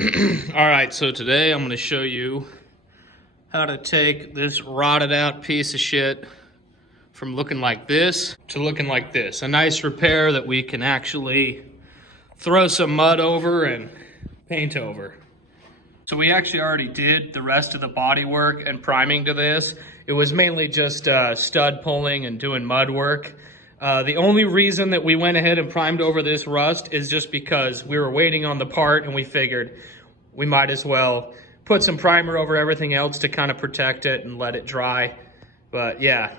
All right, so today I'm going to show you how to take this rotted out piece of shit from looking like this to looking like this. A nice repair that we can actually throw some mud over and paint over. So we actually already did the rest of the body work and priming to this. It was mainly just stud pulling and doing mud work. The only reason that we went ahead and primed over this rust is just because we were waiting on the part and we figured we might as well put some primer over everything else to kind of protect it and let it dry. But yeah.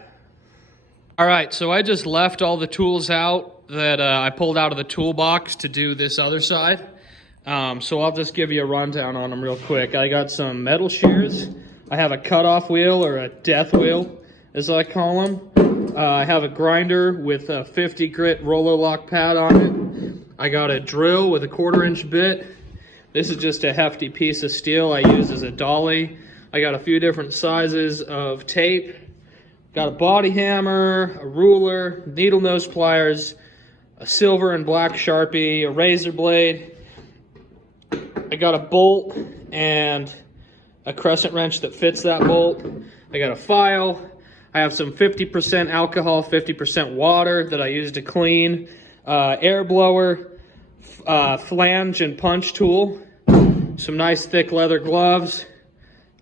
All right, so I just left all the tools out that I pulled out of the toolbox to do this other side. So I'll just give you a rundown on them real quick. I got some metal shears. I have a cutoff wheel, or a death wheel, as I call them. I have a grinder with a 50 grit Rolo-Lock pad on it. I got a drill with a 1/4 inch bit. This is just a hefty piece of steel I use as a dolly. I got a few different sizes of tape. Got a body hammer, a ruler, needle nose pliers, a silver and black Sharpie, a razor blade. I got a bolt and a crescent wrench that fits that bolt. I got a file. I have some 50% alcohol, 50% water that I use to clean. Air blower, flange and punch tool. Some nice thick leather gloves.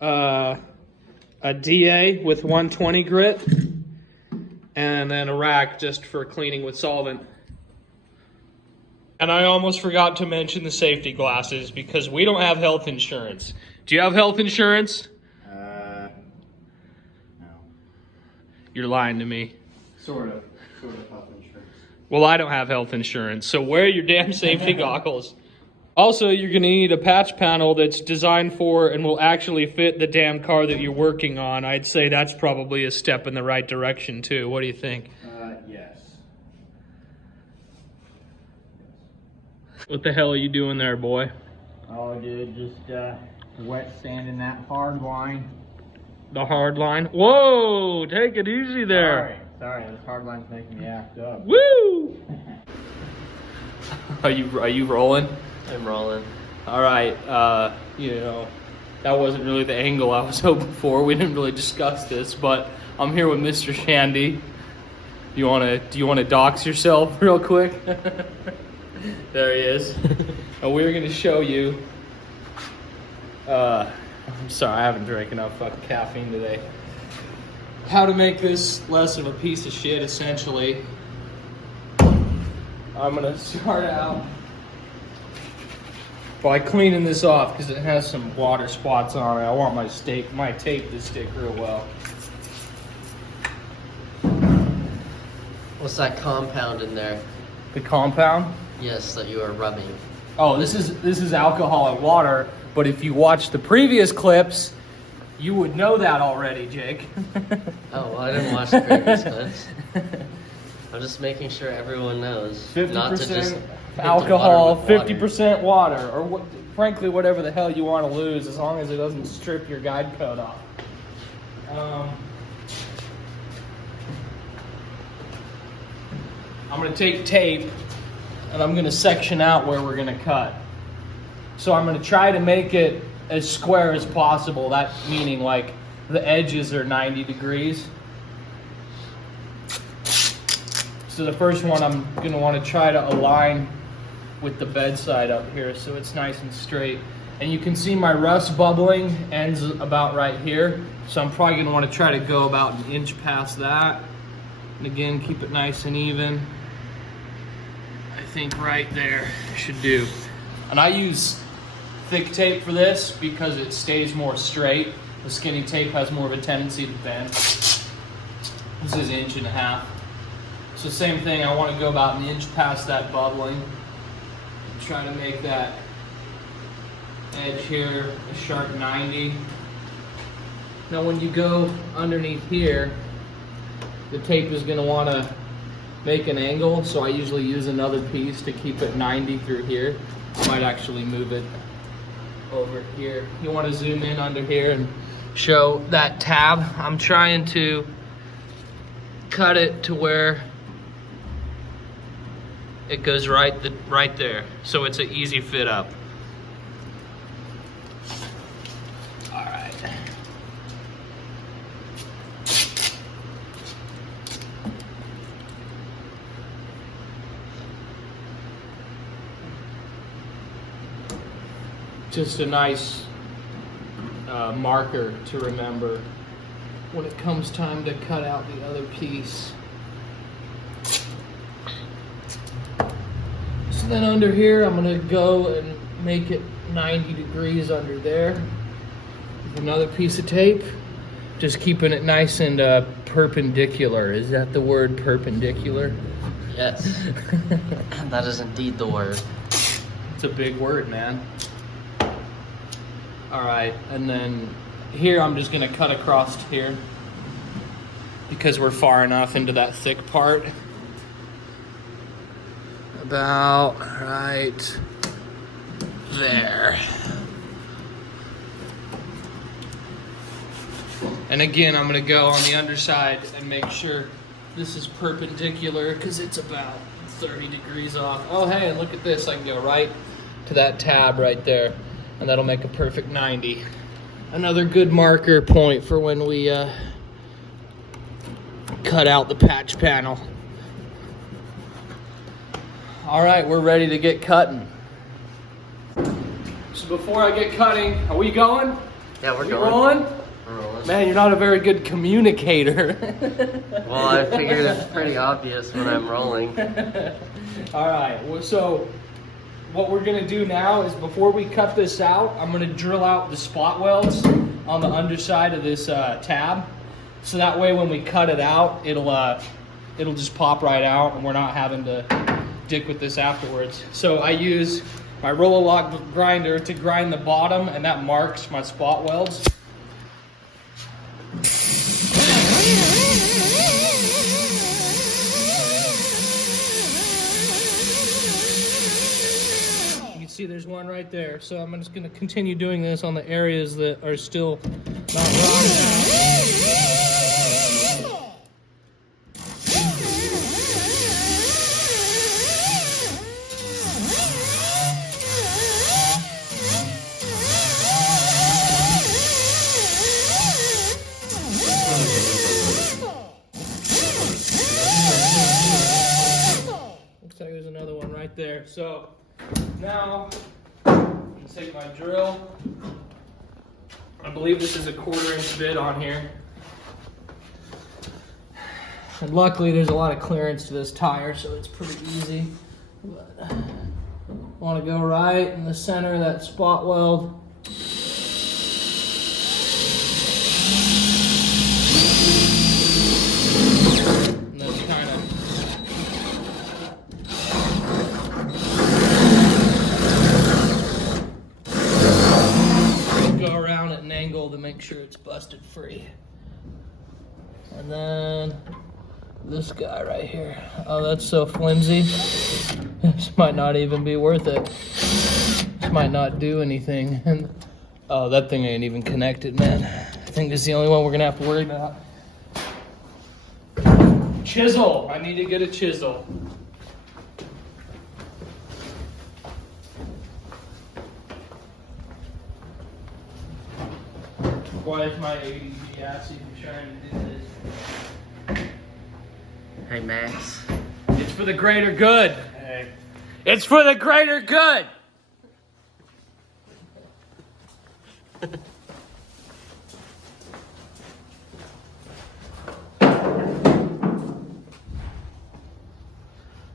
A DA with 120 grit. And then a rack just for cleaning with solvent. And I almost forgot to mention the safety glasses because we don't have health insurance. Do you have health insurance? No. You're lying to me. Sort of health insurance. Well, I don't have health insurance, so wear your damn safety goggles. Also, you're gonna need a patch panel that's designed for and will actually fit the damn car that you're working on. I'd say that's probably a step in the right direction too. What do you think? Yes. What the hell are you doing there, boy? Oh, dude, just wet sanding that hard line. The hard line? Whoa, take it easy there. Sorry, this hard line's making me act up. Woo! Are you rolling? I'm rolling. All right, you know, that wasn't really the angle I was hoping for. We didn't really discuss this, but I'm here with Mr. Shandy. Do you wanna dox yourself real quick? There he is. And we're gonna show you, I'm sorry, I haven't drank enough fucking caffeine today. How to make this less of a piece of shit, essentially. I'm gonna start out by cleaning this off because it has some water spots on it. I want my tape to stick real well. What's that compound in there? The compound? Yes, that you are rubbing. Oh, this is alcohol and water, but if you watch the previous clips, you would know that already, Jake. Oh, well, I didn't watch the previous clips. I'm just making sure everyone knows. 50% alcohol, 50% water, or frankly, whatever the hell you want to lose, as long as it doesn't strip your guide coat off. I'm going to take tape and I'm going to section out where we're going to cut. So I'm going to try to make it as square as possible. That meaning like the edges are 90 degrees. So the first one I'm going to want to try to align with the bedside up here so it's nice and straight. And you can see my rust bubbling ends about right here. So I'm probably going to want to try to go about an inch past that. And again, keep it nice and even. I think right there should do. And I use thick tape for this because it stays more straight. The skinny tape has more of a tendency to bend. This is 1.5 inches. So same thing, I want to go about an inch past that bubbling. And try to make that edge here a sharp 90. Now when you go underneath here, the tape is going to want to make an angle, so I usually use another piece to keep it 90 through here. I might actually move it over here. You want to zoom in under here and show that tab. I'm trying to cut it to where it goes right there, so it's an easy fit up. Just a nice marker to remember when it comes time to cut out the other piece. So then under here, I'm gonna go and make it 90 degrees under there with another piece of tape, just keeping it nice and perpendicular. Is that the word, perpendicular? Yes. That is indeed the word. It's a big word, man. All right, and then here I'm just gonna cut across here because we're far enough into that thick part. About right there. And again, I'm gonna go on the underside and make sure this is perpendicular because it's about 30 degrees off. Oh, hey, and look at this. I can go right to that tab right there, and that'll make a perfect 90. Another good marker point for when we cut out the patch panel. All right, we're ready to get cutting. So before I get cutting, are we going? Yeah, we're We going. rolling? We're rolling. Man, you're not a very good communicator. Well, I figured it's pretty obvious when I'm rolling. All right, well, so what we're gonna do now is before we cut this out, I'm gonna drill out the spot welds on the underside of this tab. So that way when we cut it out, it'll just pop right out and we're not having to dick with this afterwards. So I use my roll-a-lock grinder to grind the bottom, and that marks my spot welds. You can see there's one right there. So I'm just gonna continue doing this on the areas that are still not rotted out. Looks like there's another one right there. So now I'm gonna take my drill. I believe this is a 1/4 inch bit on here. And luckily there's a lot of clearance to this tire, so it's pretty easy. But I want to go right in the center of that spot weld. And that's kind of go around at an angle to make sure it's busted free. And then this guy right here. Oh, that's so flimsy. This might not even be worth it. This might not do anything. And oh, that thing ain't even connected, man. I think this is the only one we're gonna have to worry about. Chisel. I need to get a chisel. Why is my ADD ass even trying to do this? Hey, Max. It's for the greater good. Hey. It's for the greater good.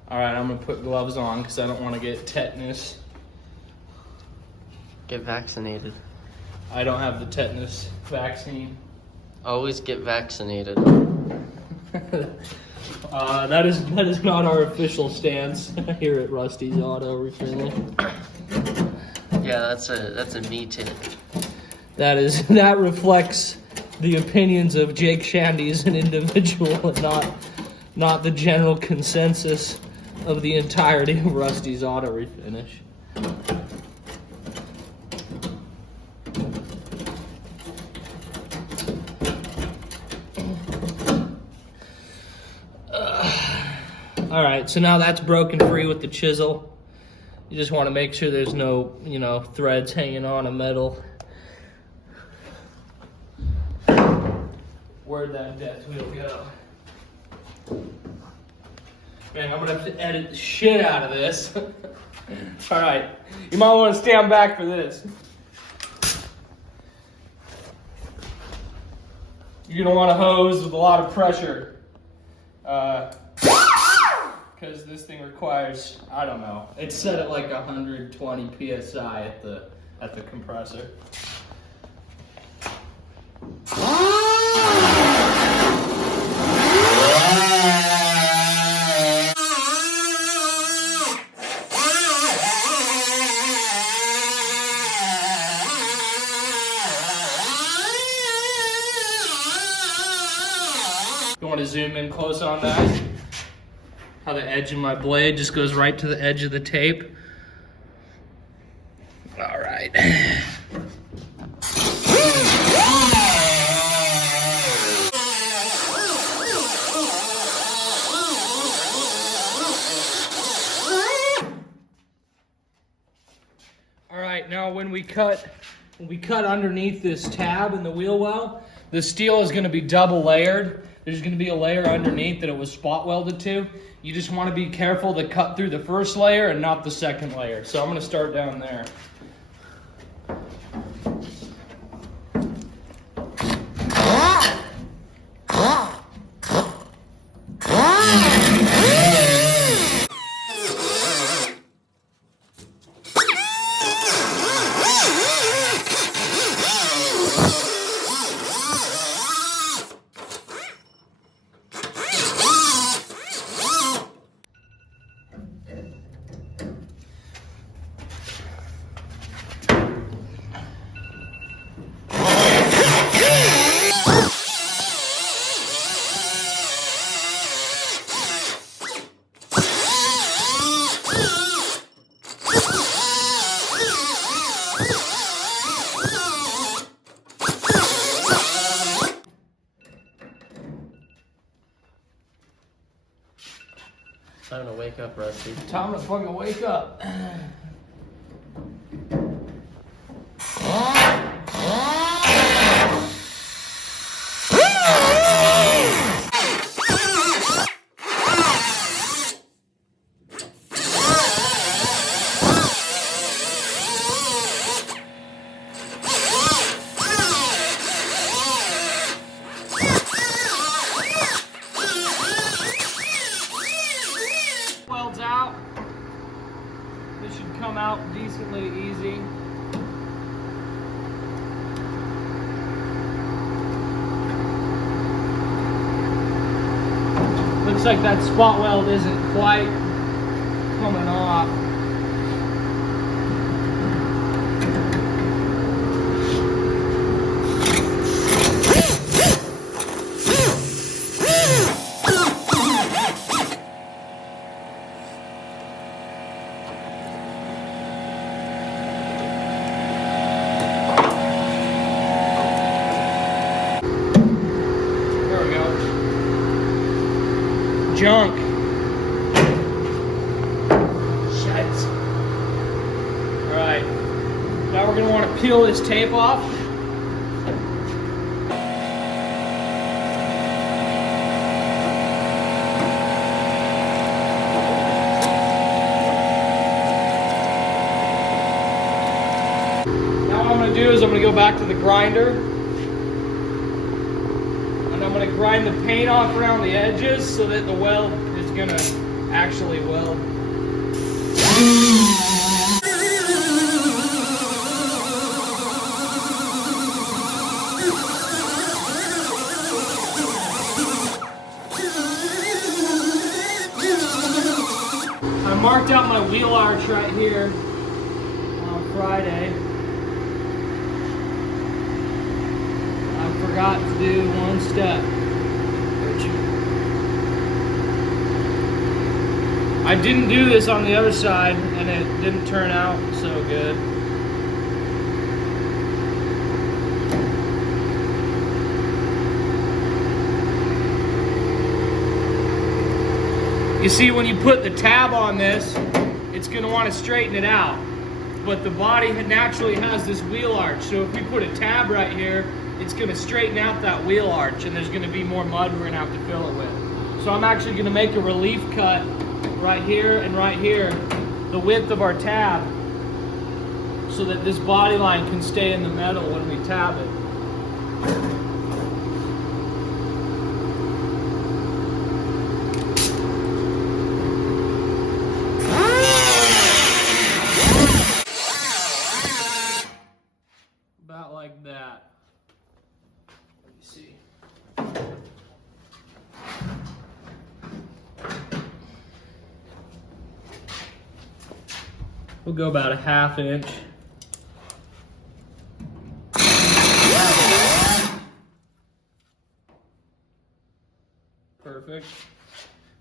All right, I'm gonna put gloves on because I don't want to get tetanus. Get vaccinated. I don't have the tetanus vaccine. Always get vaccinated. That is not our official stance here at Rusty's Auto Refill. Yeah, that's a me tip. That reflects the opinions of Jake Shandy as an individual, and not the general consensus of the entirety of Rusty's Auto Refinish. All right, so now that's broken free with the chisel. You just want to make sure there's no, threads hanging on a metal. Where'd that death wheel go? Man, I'm gonna have to edit the shit out of this. All right, you might want to stand back for this. you're gonna want a hose with a lot of pressure. Because this thing requires, I don't know, it's set at like 120 PSI at the compressor. You want to zoom in close on that? How the edge of my blade just goes right to the edge of the tape. All right. All right, now when we cut underneath this tab in the wheel well, the steel is going to be double layered. There's going to be a layer underneath that it was spot welded to. You just want to be careful to cut through the first layer and not the second layer. So I'm going to start down there. Time to wake up, Rusty. Time to fucking wake up. Welds out. This should come out decently easy. Looks like that spot weld isn't quite coming off. Junk. Shit. Alright. Now we're going to want to peel this tape off. Now what I'm going to do is I'm going to go back to the grinder. I'm going to grind the paint off around the edges so that the weld is going to actually weld. I marked out my wheel arch right here on Friday. Forgot to do one step. I didn't do this on the other side and it didn't turn out so good. You see, when you put the tab on this, it's going to want to straighten it out. But the body naturally has this wheel arch, so if we put a tab right here, it's going to straighten out that wheel arch and there's going to be more mud we're going to have to fill it with. So I'm actually going to make a relief cut right here and right here, the width of our tab, so that this body line can stay in the metal when we tab it. About like that. Let me see. We'll go about a 1/2 inch. Perfect.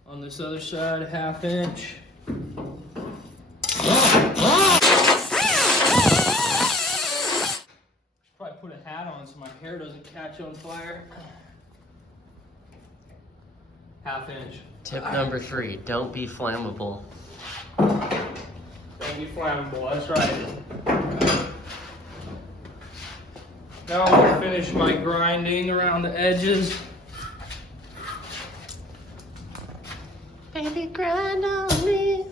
On this other side, a 1/2 inch. Should probably put a hat on so my hair doesn't catch on fire. 1/2 inch. Tip number 3, don't be flammable. Don't be flammable, that's right. Now I'm gonna finish my grinding around the edges. Baby, grind on me.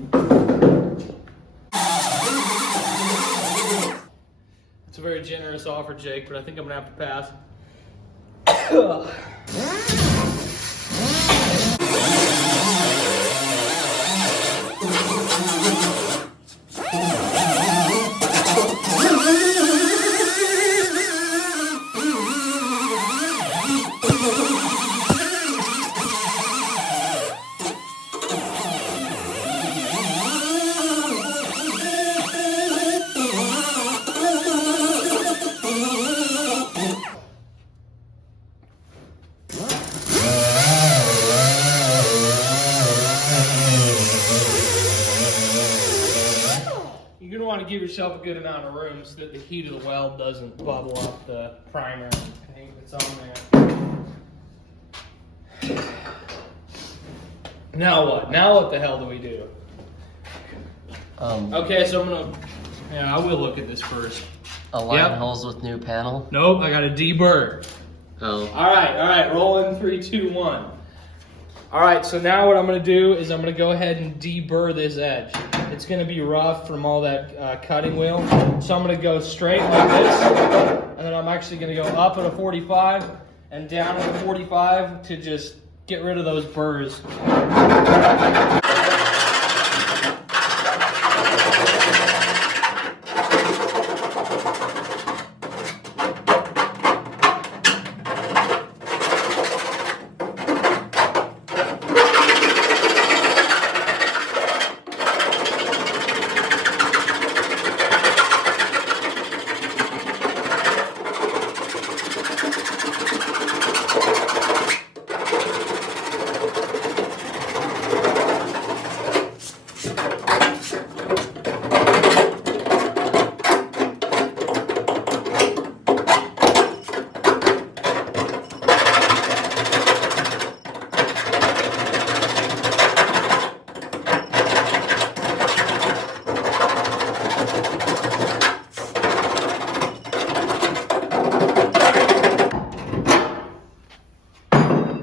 It's a very generous offer, Jake, but I think I'm gonna have to pass. You're going to want to give yourself a good amount of room so that the heat of the weld doesn't bubble up the primer paint that's on there. Now what? Now what the hell do we do? Okay, so I'm going to... Yeah, I will look at this first. Align holes with new panel. Nope, I got to deburr. Oh. All right, roll in 3, 2, 1. All right, so now what I'm gonna do is I'm gonna go ahead and deburr this edge. It's gonna be rough from all that cutting wheel. So I'm gonna go straight like this, and then I'm actually gonna go up at a 45 and down at a 45 to just get rid of those burrs.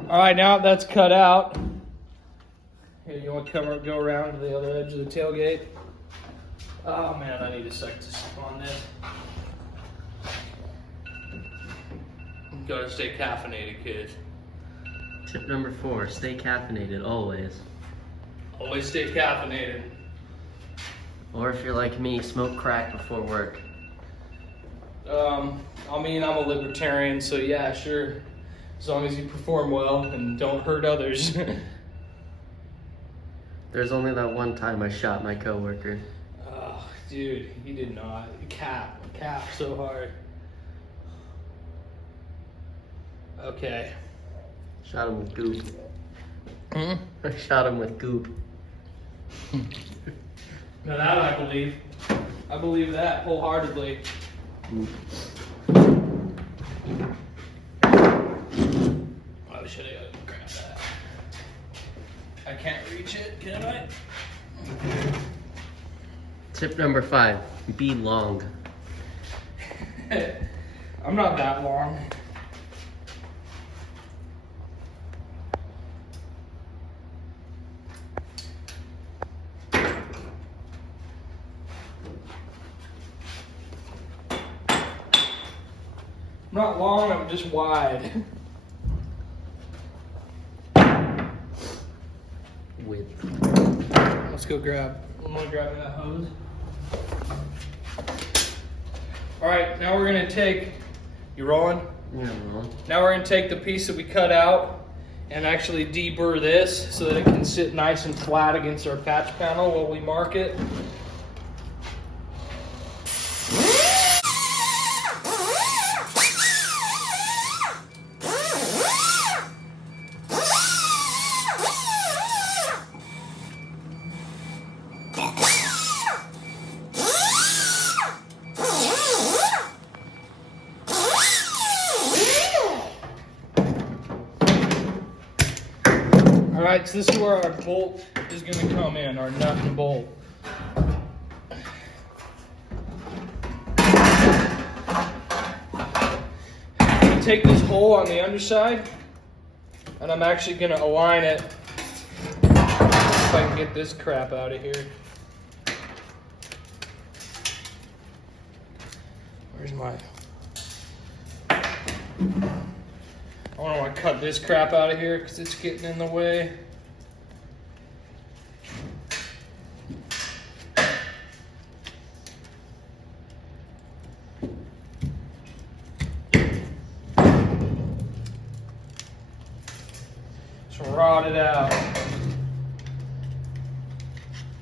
All right, now that's cut out. Here, you want to go around to the other edge of the tailgate? Oh man, I need a sec to step on this. You gotta stay caffeinated, kids. Tip number 4, stay caffeinated always. Always stay caffeinated. Or if you're like me, smoke crack before work. I mean, I'm a libertarian, so yeah, sure. As long as you perform well and don't hurt others. There's only that one time I shot my coworker. Oh, dude, he did not. Cap so hard. Okay. Shot him with goop. Hmm? I shot him with goop. Now that I believe. I believe that wholeheartedly. I should have grabbed that. I can't reach it, can I? Tip number 5, be long. I'm not that long. I'm not long, I'm just wide. Width. Let's go grab. I'm gonna grab that hose. All right, now we're gonna take, you rolling? Yeah, well, Now we're gonna take the piece that we cut out and actually deburr this so that it can sit nice and flat against our patch panel while we mark it. All right, so this is where our bolt is going to come in, our nut and bolt. I'm going to take this hole on the underside, and I'm actually going to align it, if I can get this crap out of here. Where's my... I don't want to cut this crap out of here because it's getting in the way. Just rot it out.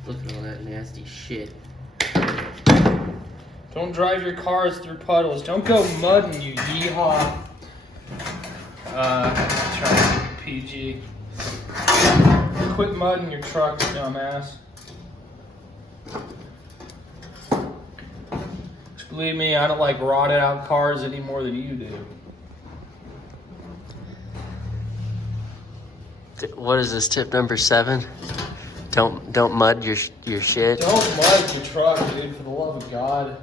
look at all that nasty shit. Don't drive your cars through puddles. Don't go mudding, you yeehaw. Trying to be PG. Quit mudding your truck, you dumbass. Just believe me, I don't like rotted out cars any more than you do. What is this, tip number 7? Don't mud your shit. Don't mud your truck, dude, for the love of God.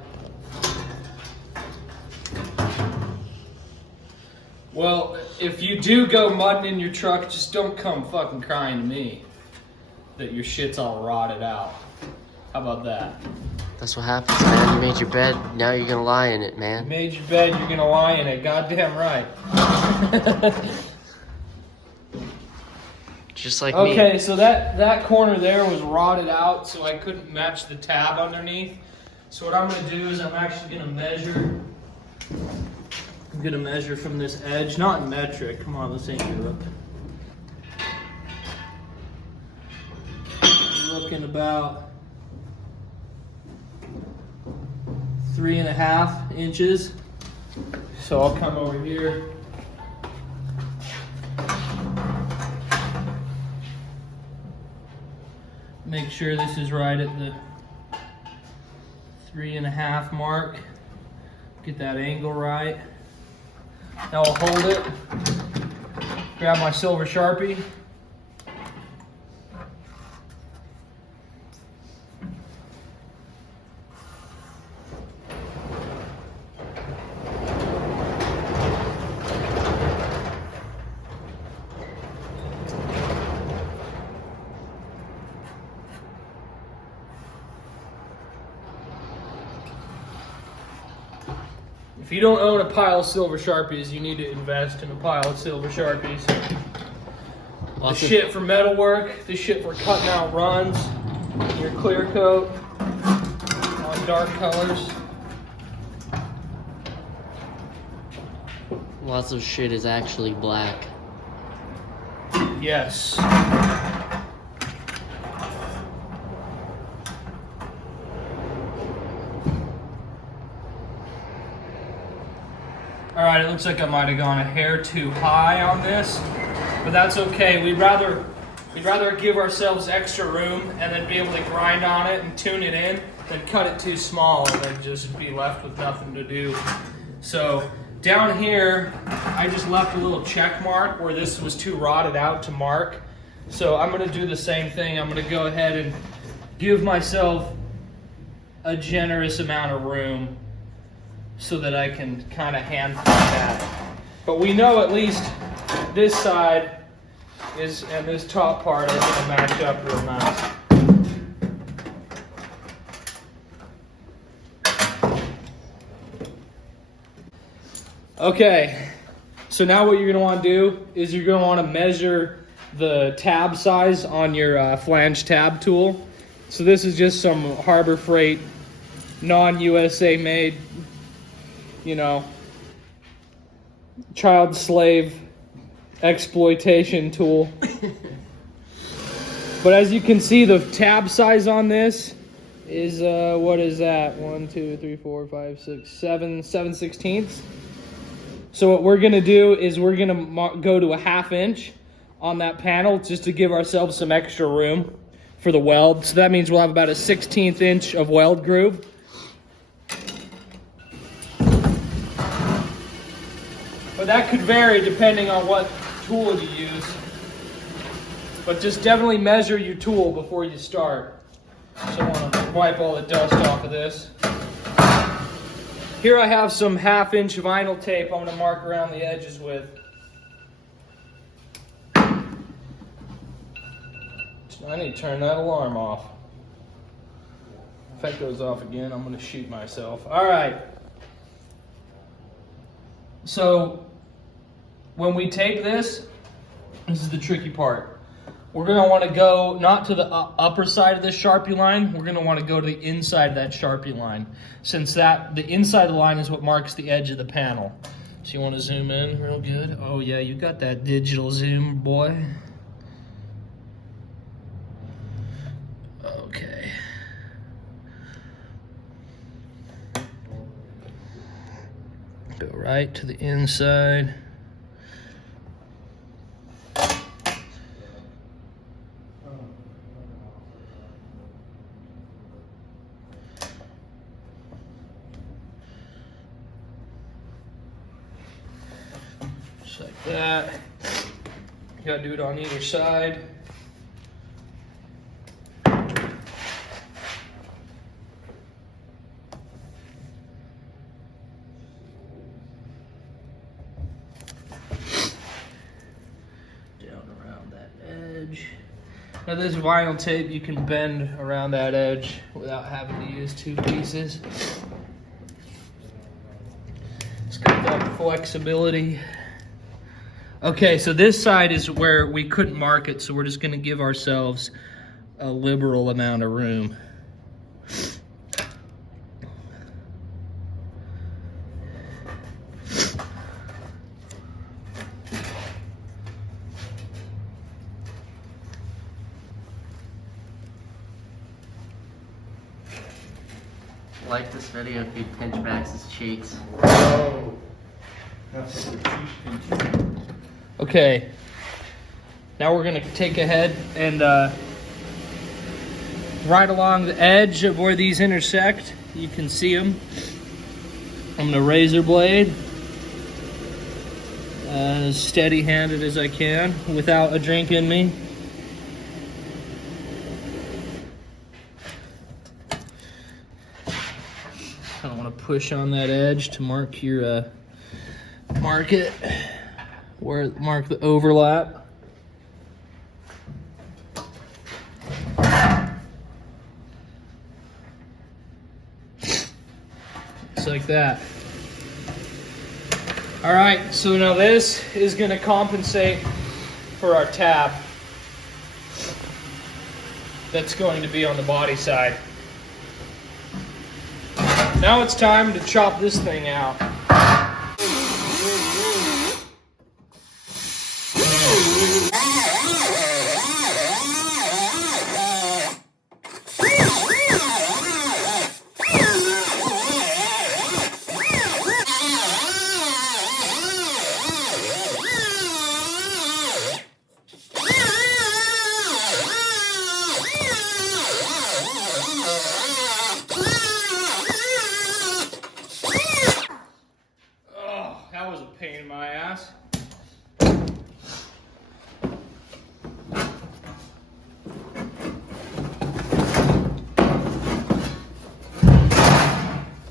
Well, if you do go mudding in your truck, just don't come fucking crying to me that your shit's all rotted out. How about that? That's what happens, man. You made your bed, now you're gonna lie in it, You man. made your bed, you're gonna lie in it. Goddamn right. Just like me. Okay, so that corner there was rotted out, so I couldn't match the tab underneath. So what I'm gonna do is I'm actually gonna measure. I'm gonna measure from this edge, not in metric. Come on, this ain't Europe. Looking about 3.5 inches. So I'll come over here. Make sure this is right at the 3.5 mark. Get that angle right. Now I'll hold it. Grab my silver Sharpie. If you don't own a pile of silver Sharpies, you need to invest in a pile of silver Sharpies. This shit for metalwork, this shit for cutting out runs, your clear coat on dark colors. Lots of shit is actually black. Yes. All right, it looks like I might have gone a hair too high on this, but that's okay. We'd rather give ourselves extra room and then be able to grind on it and tune it in than cut it too small and then just be left with nothing to do. So down here, I just left a little check mark where this was too rotted out to mark. So I'm gonna do the same thing. I'm gonna go ahead and give myself a generous amount of room so that I can kind of hand cut that. But we know at least this side is, and this top part are gonna match up real nice. Okay, so now what you're gonna wanna do is you're gonna wanna measure the tab size on your flange tab tool. So this is just some Harbor Freight, non-USA made you know, child slave exploitation tool. But as you can see, the tab size on this is, what is that? 1, 2, 3, 4, 5, 6, 7 7/16. So what we're gonna do is we're gonna go to a 1/2 inch on that panel just to give ourselves some extra room for the weld. So that means we'll have about a 1/16 inch of weld groove. But that could vary depending on what tool you use. But just definitely measure your tool before you start. So I want to wipe all the dust off of this. Here I have some 1/2 inch vinyl tape I'm going to mark around the edges with. I need to turn that alarm off. If that goes off again, I'm going to shoot myself. All right. So when we tape this is the tricky part. We're going to want to go not to the upper side of this Sharpie line. We're going to want to go to the inside of that Sharpie line, since the inside of the line is what marks the edge of the panel. So you want to zoom in real good. Oh yeah, you got that digital zoom, boy. Okay. Go right to the inside. Just like that. You gotta do it on either side. Now this vinyl tape, you can bend around that edge without having to use 2 pieces. It's got that flexibility. Okay, so this side is where we couldn't mark it, so we're just gonna give ourselves a liberal amount of room. Like this video if you pinch Max's cheeks. Oh. Okay, now we're gonna take ahead and right along the edge of where these intersect, you can see them. I'm gonna razor blade as steady-handed as I can without a drink in me. I don't want to push on that edge to mark your mark it mark the overlap. Just like that. All right, so now this is going to compensate for our tab that's going to be on the body side. Now it's time to chop this thing out. That was a pain in my ass.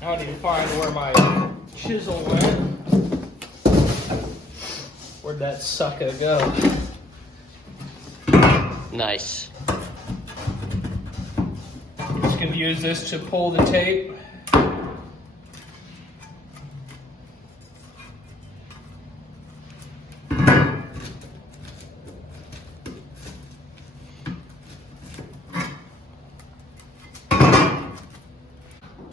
I don't even find where my chisel went. Where'd that sucker go? Nice. Just gonna use this to pull the tape.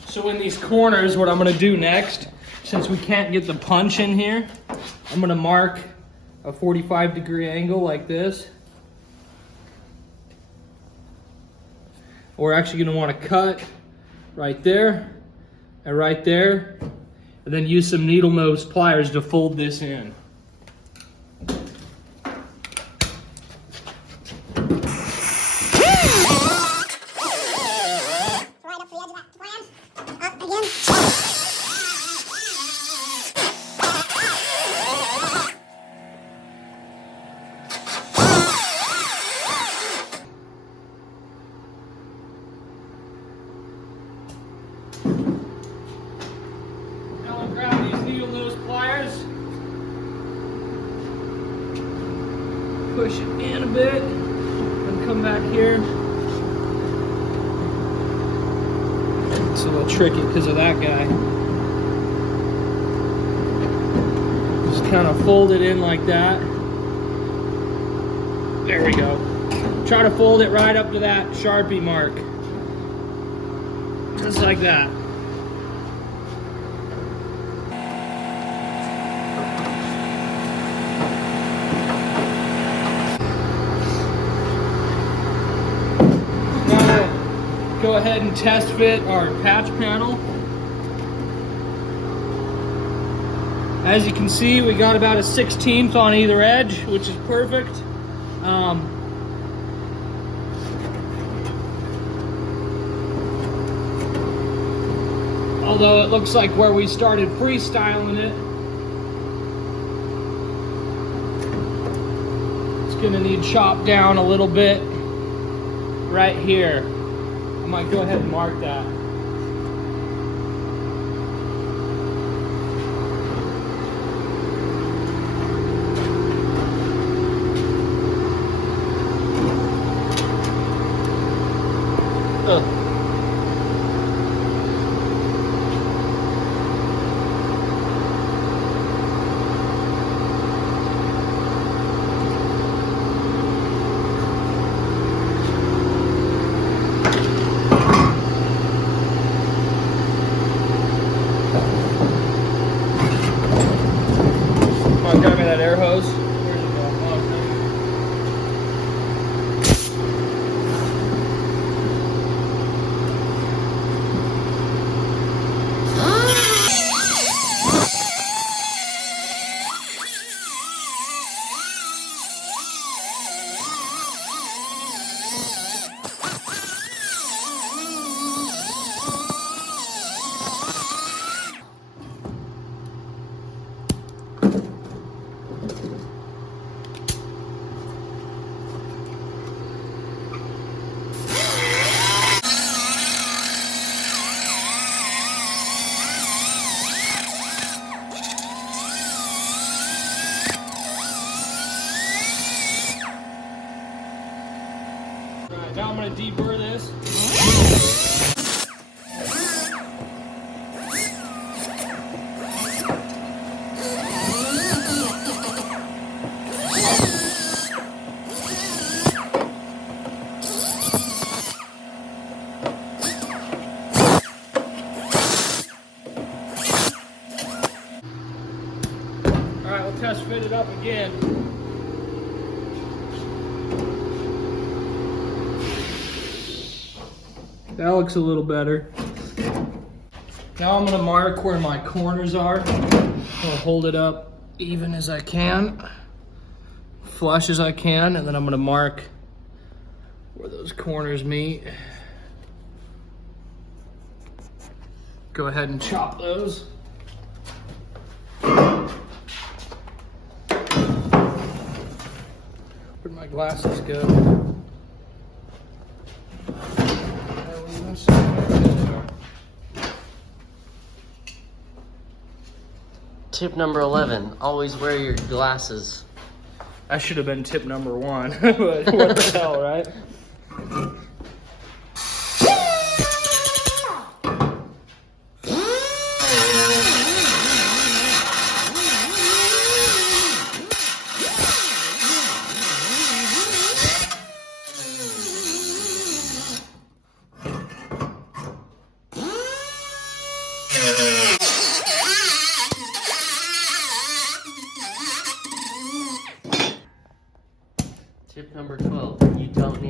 So in these corners, what I'm going to do next, since we can't get the punch in here, I'm gonna mark a 45-degree angle like this. We're actually gonna wanna cut right there and right there, and then use some needle nose pliers to fold this in. Now I'll grab these needle nose pliers, push it in a bit, and come back here. It's a little tricky because of that guy. Just kind of fold it in like that. There we go. Try to fold it right up to that Sharpie mark. Just like that. Now we'll go ahead and test fit our patch panel. As you can see, we got about a 1/16 on either edge, which is perfect. Although it looks like where we started freestyling it, it's gonna need chopped down a little bit right here. I might go ahead and mark that. Grab me that air hose. Where'd it go? Oh, Alright, now I'm going to deburr this. Alright, we'll test fit it up again. That looks a little better. Now I'm gonna mark where my corners are. I'll hold it up even as I can, flush as I can, and then I'm gonna mark where those corners meet. Go ahead and chop those. Where'd my glasses go? Tip number 11, always wear your glasses. That should have been tip number 1, but what the hell, right?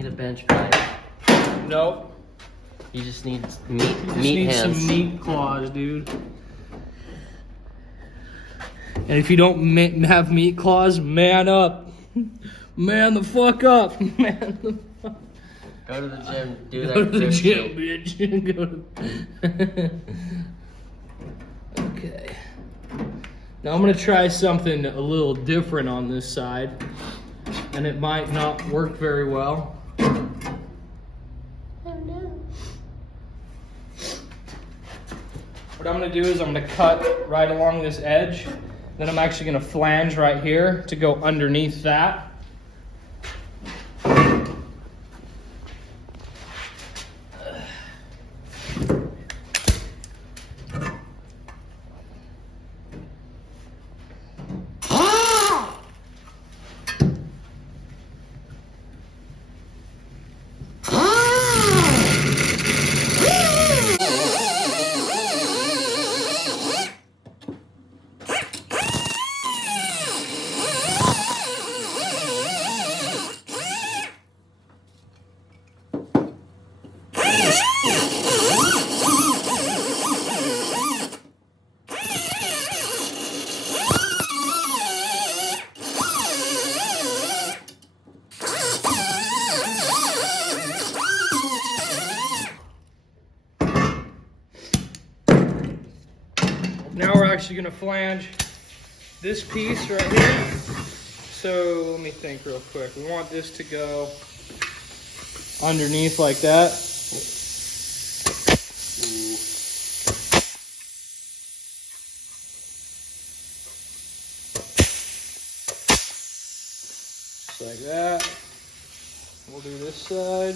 a bench pipe. Nope. You just need meat Just need hands. some meat claws, dude. And if you don't have meat claws, man up. Man the fuck up. Man the fuck. Go to the gym, do that. Go to the grip gym, shake. bitch. Go to... Okay. Now I'm gonna try something a little different on this side. And it might not work very well. Oh no. What I'm gonna do is I'm gonna cut right along this edge. Then I'm actually gonna flange right here to go underneath that. Now we're actually gonna flange this piece right here. So let me think real quick. We want this to go underneath like that. Just like that. We'll do this side.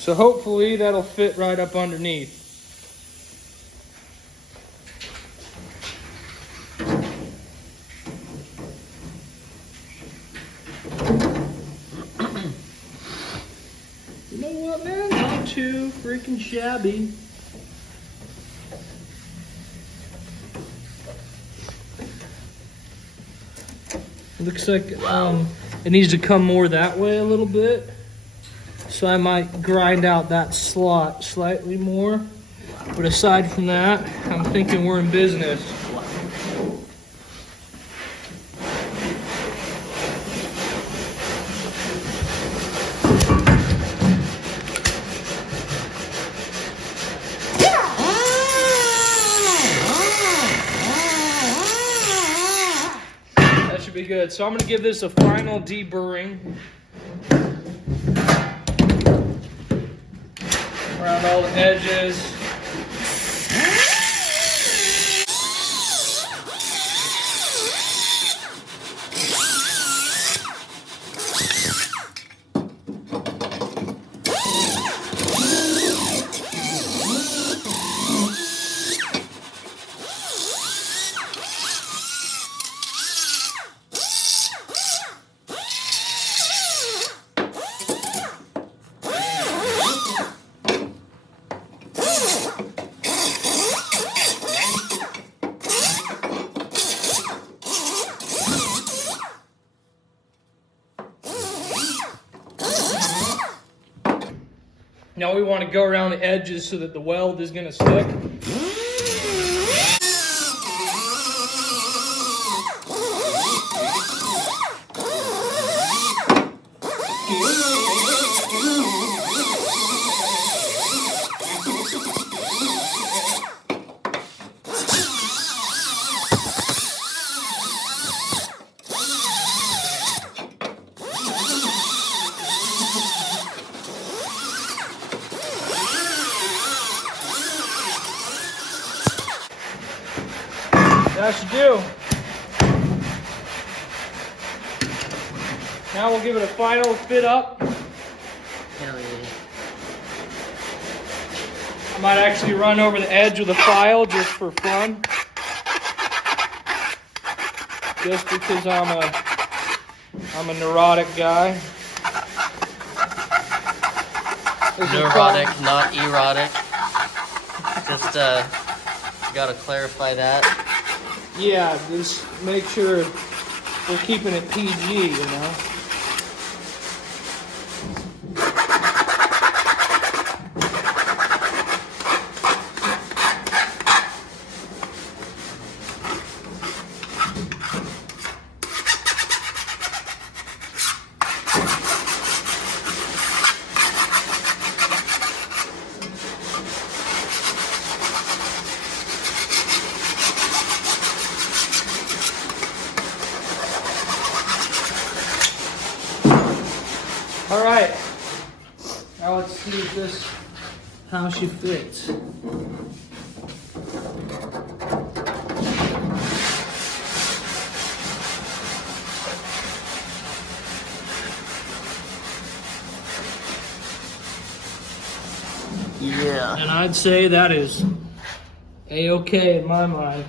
So hopefully that'll fit right up underneath. You know what, man? Not too freaking shabby. Looks like it needs to come more that way a little bit. So I might grind out that slot slightly more. But aside from that, I'm thinking we're in business. That should be good. So I'm gonna give this a final deburring. Around all the edges. Now we want to go around the edges so that the weld is going to stick. That should do. Now we'll give it a final fit up. Hell yeah. I might actually run over the edge with a file just for fun. Just because I'm a neurotic guy. Neurotic, not erotic. Just got gotta clarify that. Yeah, just make sure we're keeping it PG, you know? All right, now let's see if how she fits. Yeah. And I'd say that is A-okay in my mind.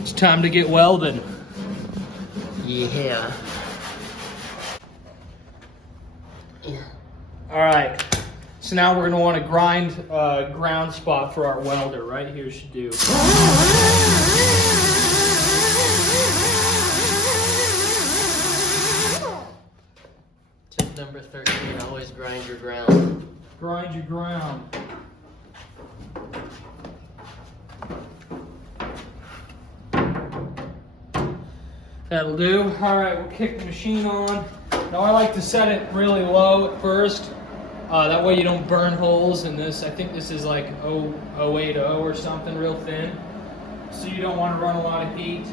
It's time to get welding. Yeah. All right, so now we're gonna want to grind ground spot for our welder. Right here should do. Tip number 13, always grind your ground. Grind your ground. That'll do. All right, we'll kick the machine on. Now I like to set it really low at first. That way you don't burn holes in this. I think this is like 080 or something, real thin. So you don't want to run a lot of heat.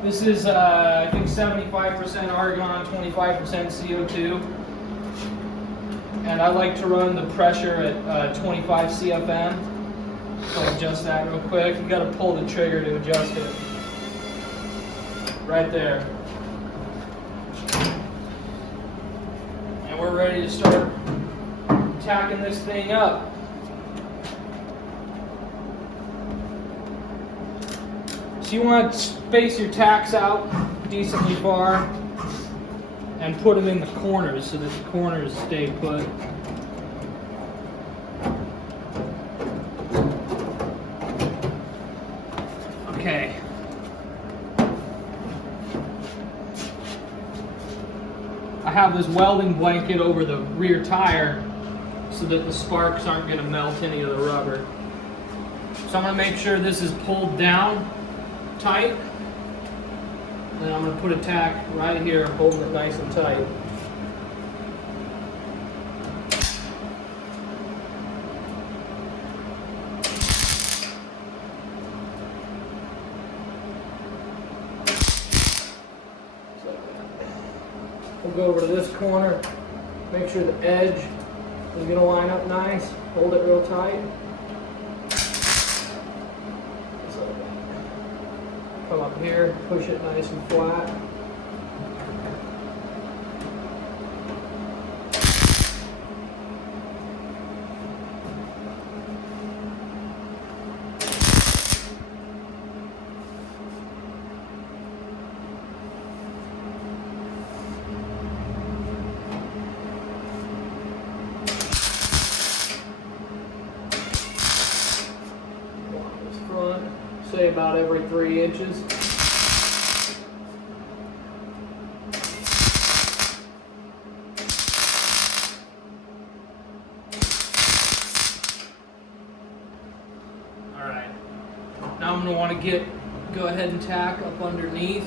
This is, I think, 75% argon, 25% CO2. And I like to run the pressure at 25 CFM. So I'll adjust that real quick. You gotta pull the trigger to adjust it. Right there. And we're ready to start tacking this thing up. So you want to space your tacks out decently far and put them in the corners so that the corners stay put. Okay. I have this welding blanket over the rear tire so that the sparks aren't going to melt any of the rubber. So I'm going to make sure this is pulled down tight. Then I'm going to put a tack right here, holding it nice and tight. We'll go over to this corner, make sure the edge is going to line up nice, hold it real tight. Come up here, push it nice and flat. Say about every 3 inches. All right. Now I'm going to want to go ahead and tack up underneath.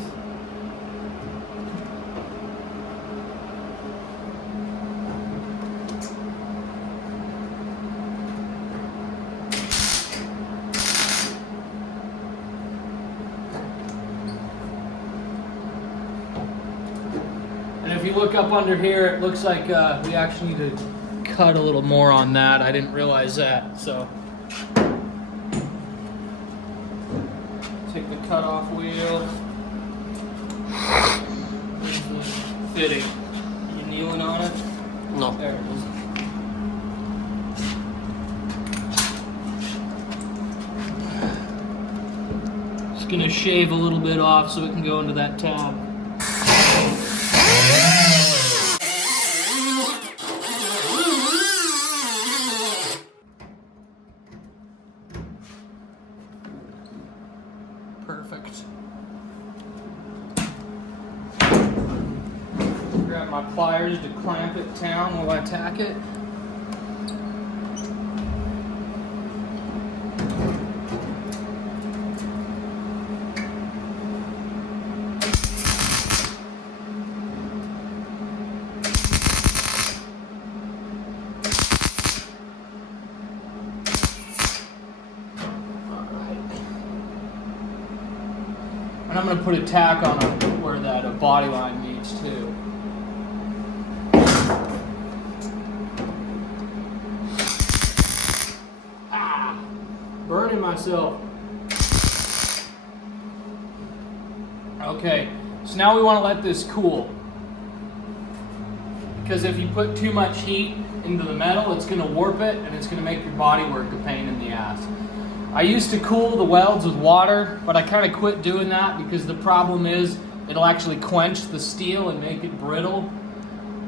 If you look up under here, it looks like we actually need to cut a little more on that. I didn't realize that, so. Take the cutoff wheel. There's the fitting. Are you kneeling on it? No. There it is. Just gonna shave a little bit off so it can go into that tab. my pliers to clamp it down while I tack it. And I'm going to put a tack on where that body line meets too. Ah! Burning myself. Okay, so now we want to let this cool. Because if you put too much heat into the metal, it's going to warp it and it's going to make your body work a pain in the ass. I used to cool the welds with water, but I kind of quit doing that because the problem is it'll actually quench the steel and make it brittle.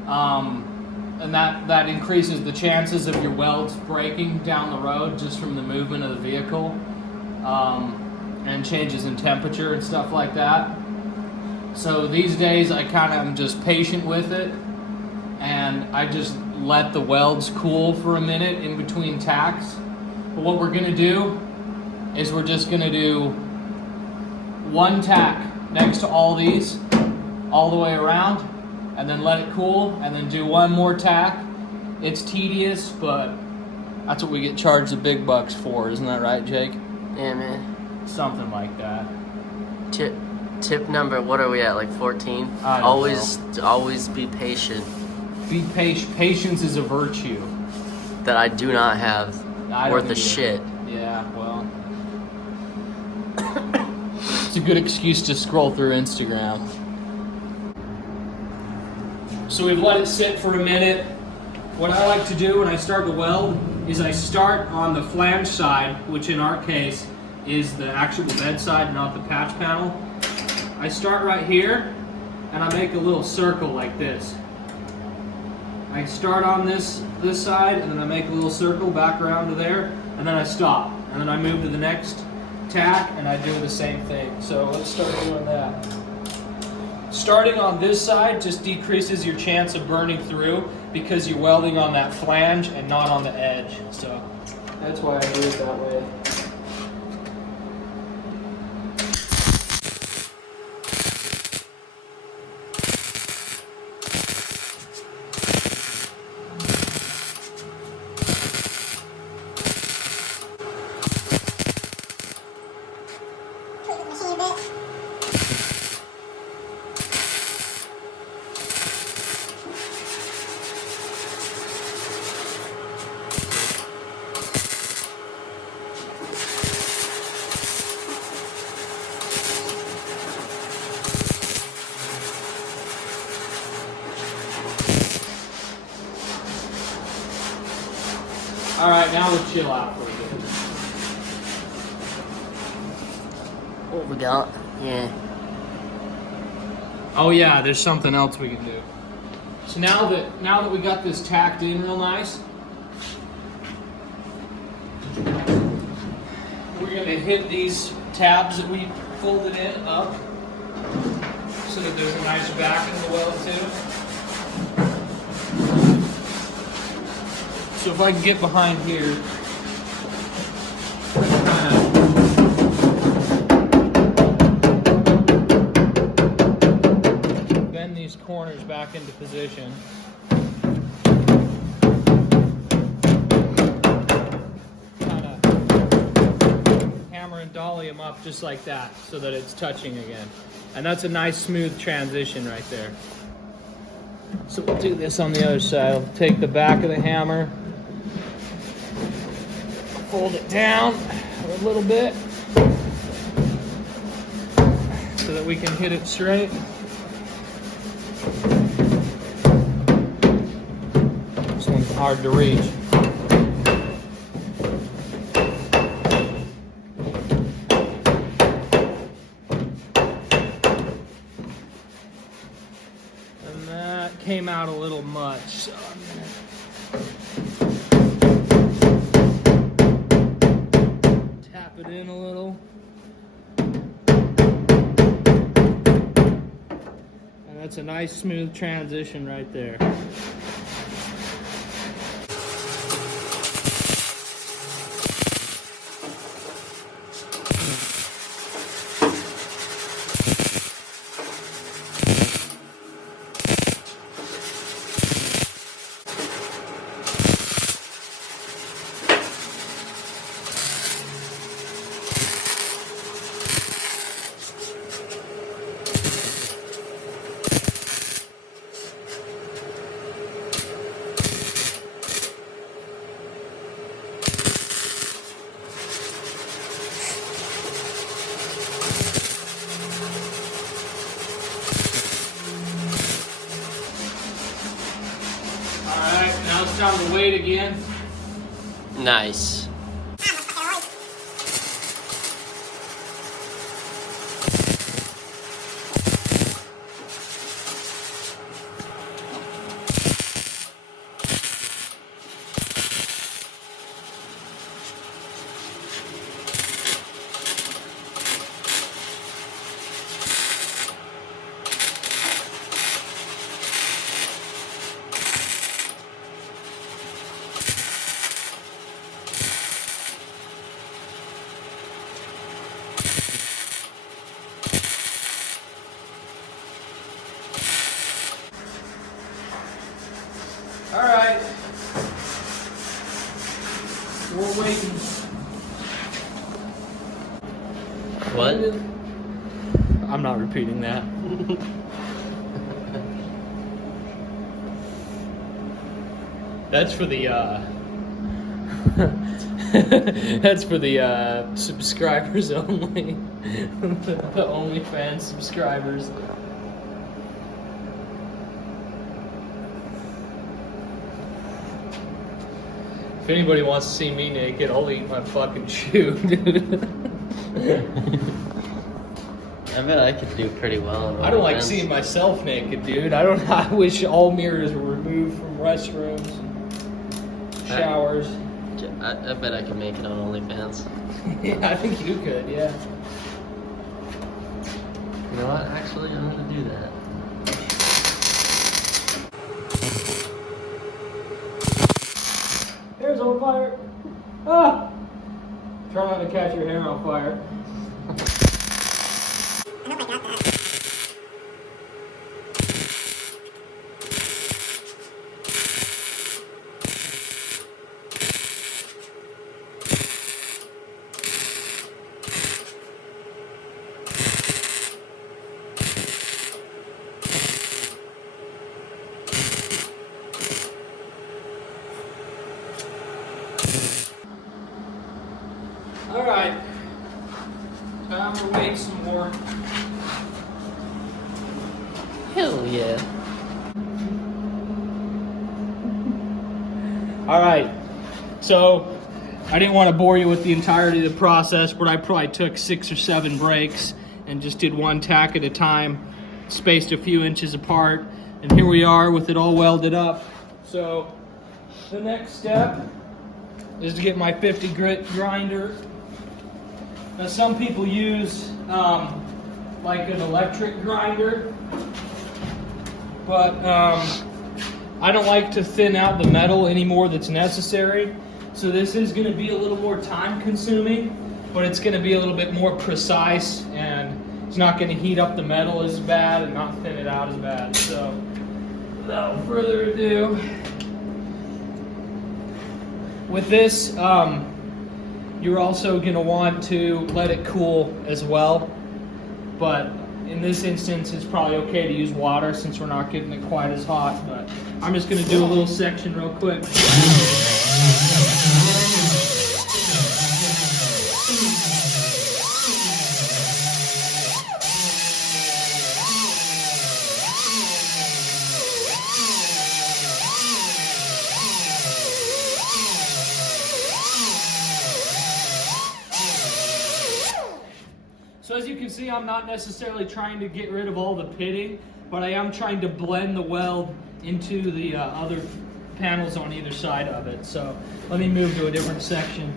And that increases the chances of your welds breaking down the road just from the movement of the vehicle, and changes in temperature and stuff like that. So these days I kind of am just patient with it, and I just let the welds cool for a minute in between tacks. But what we're going to do is we're just going to do one tack next to all these all the way around, and then let it cool, and then do one more tack. It's tedious, but that's what we get charged the big bucks for. Isn't that right, Jake? Yeah, man. Something like that. Tip number, what are we at, like 14? Always be patient. Be patient. Patience is a virtue. That I do not have worth a shit. Yeah, well. It's a good excuse to scroll through Instagram. So we've let it sit for a minute. What I like to do when I start to weld is I start on the flange side, which in our case is the actual bed side, not the patch panel. I start right here and I make a little circle like this. I start on this side and then I make a little circle back around to there, and then I stop. And then I move to the next tack and I do the same thing. So let's start doing that. Starting on this side just decreases your chance of burning through because you're welding on that flange and not on the edge. So that's why I do it that way. All right, now we'll chill out for a bit. What we got? Yeah. Oh yeah, there's something else we can do. So now that we got this tacked in real nice, we're gonna hit these tabs that we folded in up so that there's a nice back in the weld too. So if I can get behind here, bend these corners back into position. Kind of hammer and dolly them up just like that so that it's touching again. And that's a nice smooth transition right there. So we'll do this on the other side. We'll take the back of the hammer, fold it down a little bit so that we can hit it straight. This one's hard to reach. And that came out a little much, so I'm gonna it in a little, and that's That's a nice smooth transition right there. Now it's time to wait again. Nice. All right. We're waiting. What? I'm not repeating that. That's for the that's for the subscribers only. The OnlyFans subscribers. If anybody wants to see me naked, I'll eat my fucking shoe, dude. I bet I could do pretty well. I don't like seeing myself naked, dude. I wish all mirrors were removed from restrooms and showers. I bet I could make it on OnlyFans. Yeah, I think you could, yeah. You know what? Actually, I'm gonna do that. Hair's on fire. Ah! Try not to catch your hair on fire. I hope I got that. All right. Time to wait some more. Hell yeah. All right. So I didn't want to bore you with the entirety of the process, but I probably took 6 or 7 breaks and just did one tack at a time, spaced a few inches apart, and here we are with it all welded up. So the next step is to get my 50 grit grinder. Now some people use like an electric grinder, but I don't like to thin out the metal any more that's necessary. So this is going to be a little more time consuming, but it's going to be a little bit more precise, and it's not going to heat up the metal as bad and not thin it out as bad. So without further ado, with this, you're also going to want to let it cool as well, but in this instance it's probably okay to use water since we're not getting it quite as hot. But I'm just going to do a little section real quick. So as you can see, I'm not necessarily trying to get rid of all the pitting, but I am trying to blend the weld into the other panels on either side of it. So let me move to a different section.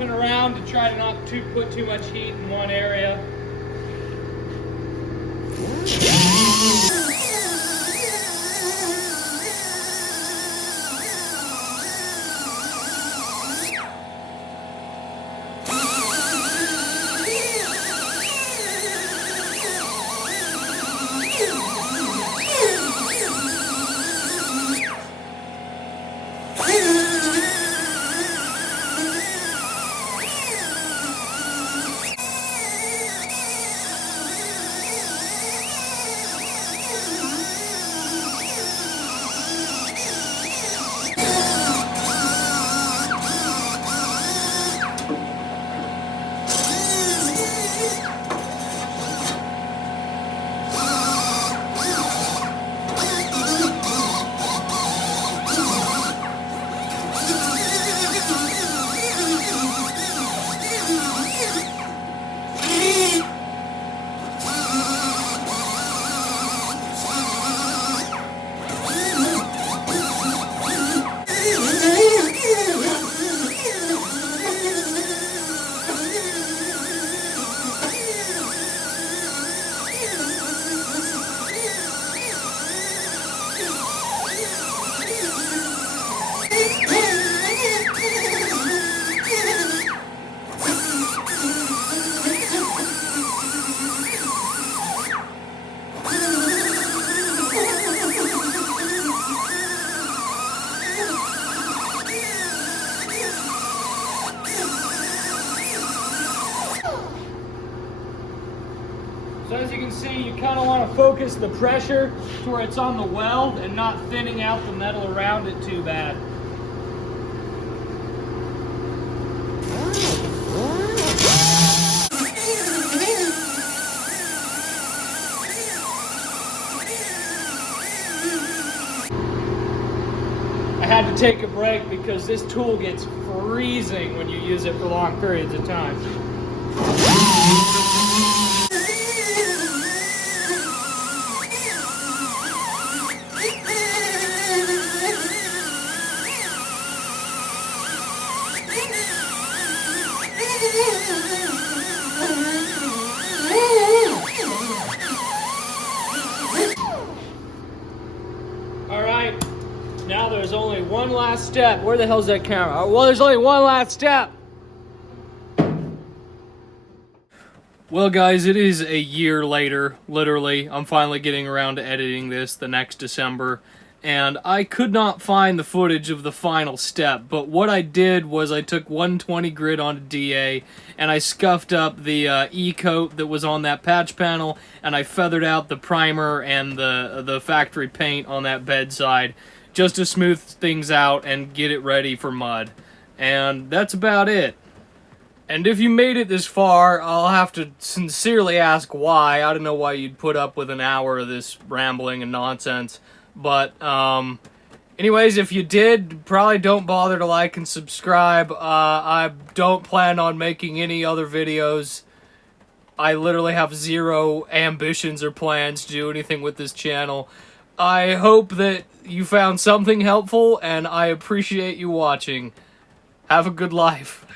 looping around to try to not put too much heat in one area. So as you can see, you kind of want to focus the pressure to where it's on the weld and not thinning out the metal around it too bad. I had to take a break because this tool gets freezing when you use it for long periods of time. All right, now there's only one last step. Where the hell's that camera? Well, there's only one last step. Well, guys, it is a year later, literally. I'm finally getting around to editing this the next December, and I could not find the footage of the final step, but what I did was I took 120 grit onto DA, and I scuffed up the E-coat that was on that patch panel, and I feathered out the primer and the factory paint on that bedside, just to smooth things out and get it ready for mud. And that's about it. And if you made it this far, I'll have to sincerely ask why. I don't know why you'd put up with an hour of this rambling and nonsense. But, anyways, if you did, probably don't bother to like and subscribe. I don't plan on making any other videos. I literally have zero ambitions or plans to do anything with this channel. I hope that you found something helpful, and I appreciate you watching. Have a good life.